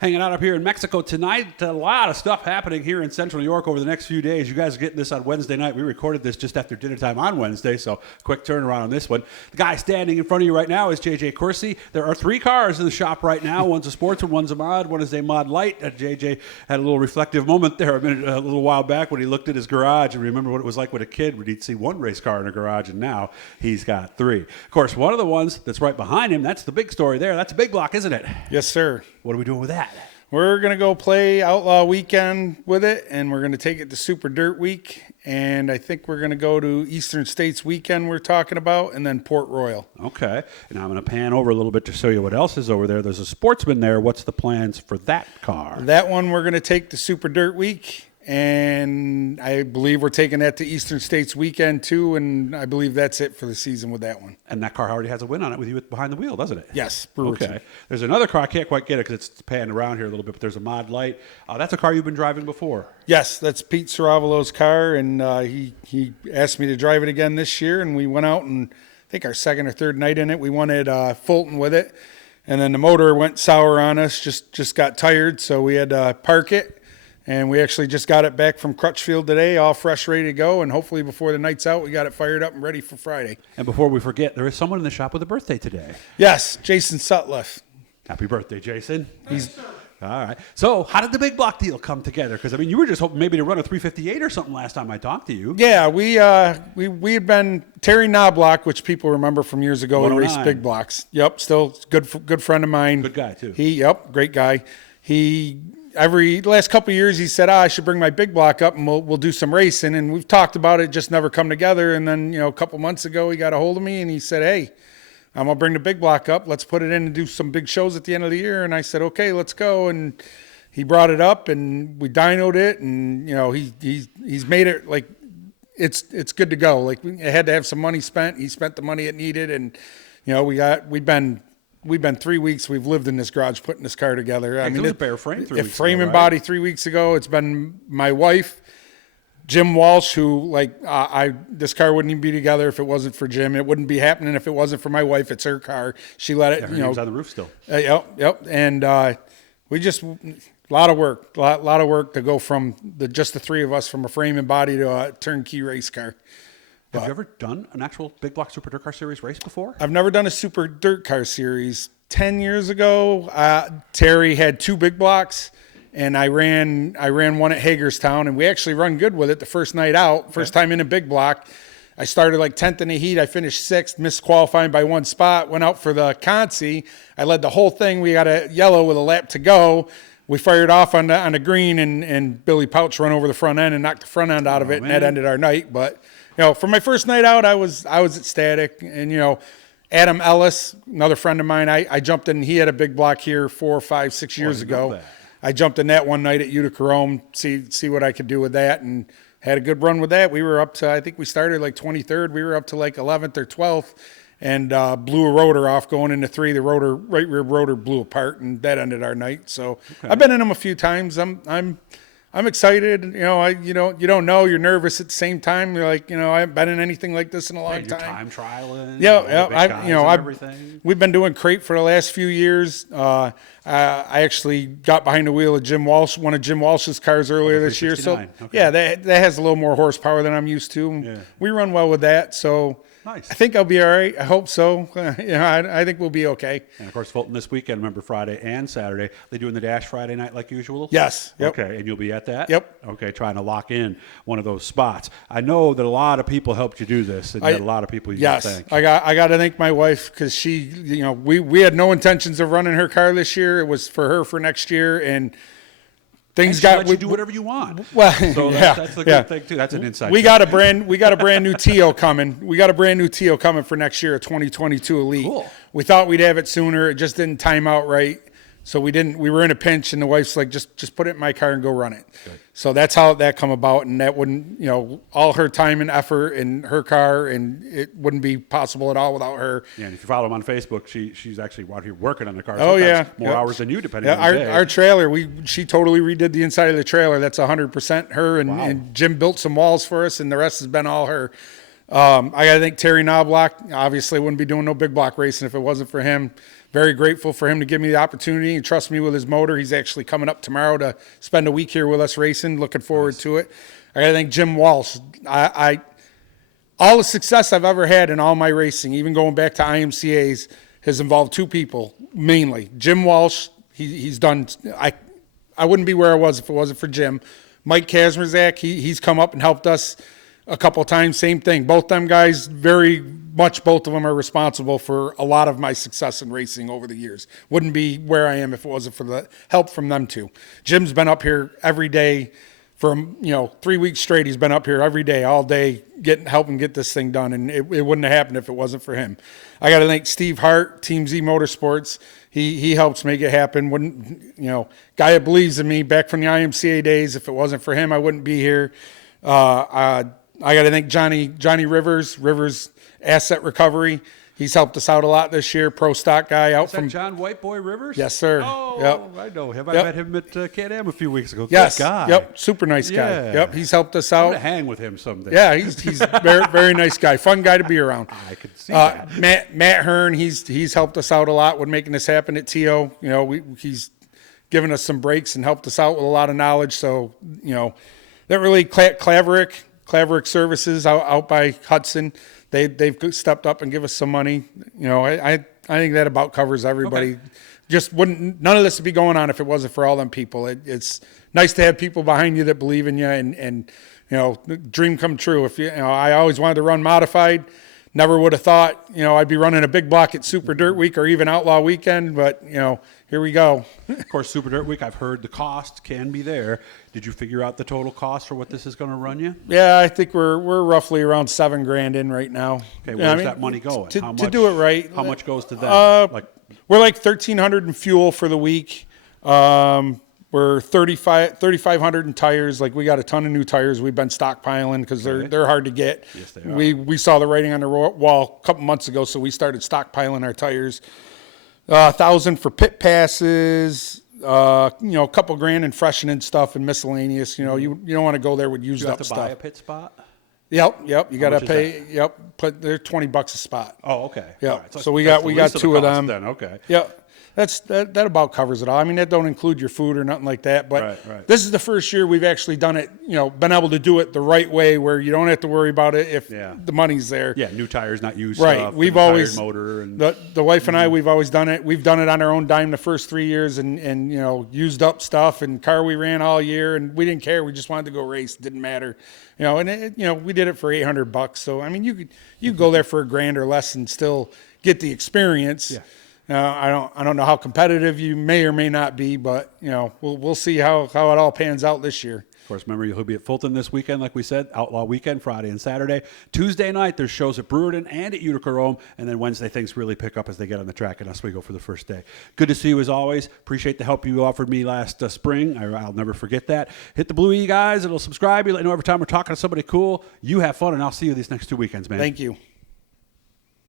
Hanging out up here in Mexico tonight. A lot of stuff happening here in Central New York over the next few days. You guys are getting this on Wednesday night. We recorded this just after dinner time on Wednesday, so quick turnaround on this one. The guy standing in front of you right now is JJ Courcy. There are 3 cars in the shop right now. One's a sports one, one's a mod, one is a mod light. JJ had a little reflective moment there a little while back when he looked at his garage and remembered what it was like when a kid when he'd see one race car in a garage, and now he's got 3. Of course, one of the ones that's right behind him, that's the big story there. That's a big block, isn't it? Yes, sir. What are we doing with that? We're going to go play Outlaw Weekend with it, and we're going to take it to Super Dirt Week, and I think we're going to go to Eastern States Weekend we're talking about, and then Port Royal. Okay. And I'm going to pan over a little bit to show you what else is over there. There's a Sportsman there. What's the plans for that car? That one we're going to take to Super Dirt Week, and I believe we're taking that to Eastern States Weekend too, and I believe that's it for the season with that one. And that car already has a win on it with you behind the wheel, doesn't it? Yes. Okay. There's another car. I can't quite get it because it's panning around here a little bit, but there's a mod light. That's a car you've been driving before. Yes, that's Pete Saravolo's car, and he asked me to drive it again this year, and we went out, and I think our second or third night in it, we won at Fulton with it, and then the motor went sour on us, just got tired, so we had to park it. And we actually just got it back from Crutchfield today, all fresh, ready to go. And hopefully before the night's out, we got it fired up and ready for Friday. And before we forget, there is someone in the shop with a birthday today. Yes, Jason Sutliff. Happy birthday, Jason. All right. So how did the big block deal come together? Because, I mean, you were just hoping maybe to run a 358 or something last time I talked to you. Yeah, we had been Terry Knobloch, which people remember from years ago. He raced big blocks. Yep, still good friend of mine. Good guy, too. Great guy. Every last couple of years, he said, I should bring my big block up and we'll do some racing. And we've talked about it, just never come together. And then, a couple months ago, he got a hold of me and he said, hey, I'm going to bring the big block up. Let's put it in and do some big shows at the end of the year. And I said, okay, let's go. And he brought it up and we dynoed it. And, he's made it like it's good to go. Like it had to have some money spent. He spent the money it needed. And, we've been 3 weeks. We've lived in this garage putting this car together. I mean, it was a bare frame 3 weeks ago, frame and body 3 weeks ago. It's been my wife, Jim Walsh, who this car wouldn't even be together if it wasn't for Jim. It wouldn't be happening if it wasn't for my wife. It's her car. She let it. Her name's on the roof still. Yep. And we just a lot of work to go from just the 3 of us from a frame and body to a turnkey race car. Have you ever done an actual big block Super Dirt Car Series race before? I've never done a Super Dirt Car Series. 10 years ago, Terry had 2 big blocks, and I ran one at Hagerstown, and we actually run good with it the first night out, first time in a big block. I started like 10th in the heat. I finished 6th, missed qualifying by 1 spot, went out for the Courcy. I led the whole thing. We got a yellow with a lap to go. We fired off on the green, and Billy Pouch run over the front end and knocked the front end out of it, and that ended our night. But for my first night out, I was ecstatic. And, Adam Ellis, another friend of mine, I jumped in. He had a big block here 4, 5, 6 years ago. I jumped in that one night at Utica Rome, see what I could do with that, and had a good run with that. We were up to, I think we started like 23rd. We were up to like 11th or 12th and blew a rotor off going into 3. The right rear rotor blew apart, and that ended our night. So I've been in them a few times. I'm excited. You don't know. You're nervous at the same time. You're like, I haven't been in anything like this in a long time. Time trialing. Yeah. We've been doing crate for the last few years. I actually got behind the wheel of Jim Walsh, one of Jim Walsh's cars earlier this year. So that has a little more horsepower than I'm used to. Yeah. We run well with that. So. Nice. I think I'll be all right. I hope so. I think we'll be okay. And, of course, Fulton this weekend, remember, Friday and Saturday. They doing the Dash Friday night like usual? Yes. Yep. Okay, and you'll be at that? Yep. Okay, trying to lock in one of those spots. I know that a lot of people helped you do this, and you had a lot of people you got to thank. I got to thank my wife because she, we had no intentions of running her car this year. It was for her for next year, and things got. You do whatever you want. Well, so that's the good thing too. That's an insight. We got a brand new Tio coming. We got a brand new Tio coming for next year, a 2022 Elite. Cool. We thought we'd have it sooner. It just didn't time out right. So we didn't. We were in a pinch, and the wife's like, just put it in my car and go run it. Good. So that's how that come about, and that wouldn't, all her time and effort in her car, and it wouldn't be possible at all without her. Yeah, and if you follow him on Facebook, she's actually out here working on the car. Oh yeah, more hours than you, depending on the day. Our trailer, she totally redid the inside of the trailer. That's 100% her, and Jim built some walls for us, and the rest has been all her. I got to thank Terry Knobloch. Obviously, wouldn't be doing no big block racing if it wasn't for him. very grateful for him to give me the opportunity and trust me with his motor. He's actually coming up tomorrow to spend a week here with us racing. Looking forward to it. I got to thank Jim Walsh. All the success I've ever had in all my racing, even going back to IMCAs, has involved two people mainly. Jim Walsh, he's done. I wouldn't be where I was if it wasn't for Jim. Mike Kazmerzak, he's come up and helped us a couple of times. Same thing. Both them guys, very much both of them are responsible for a lot of my success in racing over the years. Wouldn't be where I am if it wasn't for the help from them two. Jim's been up here every day for 3 weeks straight. He's been up here every day, all day, helping get this thing done, and it wouldn't have happened if it wasn't for him. I got to thank Steve Hart, Team Z Motorsports. He helps make it happen. Guy that believes in me back from the IMCA days. If it wasn't for him, I wouldn't be here. I got to thank Johnny Rivers Asset Recovery. He's helped us out a lot this year. Pro stock guy out from John Whiteboy Rivers. Yes, sir. Oh, yep. I know him. I met him at Can-Am a few weeks ago. Yes. Good guy. Yep. Super nice guy. Yeah. Yep. He's helped us I'm out. gonna hang with him someday. Yeah, he's very, very nice guy. Fun guy to be around. I could see that. Matt Hearn, he's helped us out a lot with making this happen at TO. He's given us some breaks and helped us out with a lot of knowledge. So, that really Claverick Services out by Hudson. They've stepped up and give us some money. I think that about covers everybody. Okay. Just none of this would be going on if it wasn't for all them people. It's nice to have people behind you that believe in you and dream come true. I always wanted to run modified. Never would have thought, I'd be running a big block at Super Dirt Week or even Outlaw Weekend, but here we go. Of course, Super Dirt Week, I've heard the cost can be there. Did you figure out the total cost for what this is going to run you? Yeah, I think we're roughly around $7,000 in right now. Okay, where's that money going? To do it right. How much goes to that? We're like $1,300 in fuel for the week. We're 3,500 in tires. Like, we got a ton of new tires we've been stockpiling because they're hard to get. Yes, they are. We saw the writing on the wall a couple months ago, so we started stockpiling our tires. 1,000 for pit passes. A couple grand in freshening stuff and miscellaneous. You don't want to go there with used up stuff. You have to buy a pit spot? Yep. You got to much is pay. Yep. But they're $20 a spot. Oh, okay. Yeah. All right. So we got two of them. Then okay. Yep. That about covers it all. I mean, that don't include your food or nothing like that. But Right. This is the first year we've actually done it. Been able to do it the right way, where you don't have to worry about it if the money's there. Yeah, new tires, not used Right. stuff. We've always motor and the wife and I. We've always done it. We've done it on our own dime the first 3 years, and used up stuff and car we ran all year, and we didn't care. We just wanted to go race. Didn't matter. We did it for $800. So I mean, you could go there for $1,000 or less and still get the experience. Yeah. I don't know how competitive you may or may not be, but we'll see how it all pans out this year. Of course, remember, he'll be at Fulton this weekend, like we said, Outlaw Weekend, Friday and Saturday. Tuesday night, there's shows at Brewerton and at Utica Rome, and then Wednesday, things really pick up as they get on the track, and us, we go for the first day. Good to see you as always. Appreciate the help you offered me last spring. I'll never forget that. Hit the Blue E, guys. It'll subscribe you. Let you know every time we're talking to somebody cool. You have fun, and I'll see you these next 2 weekends, man. Thank you.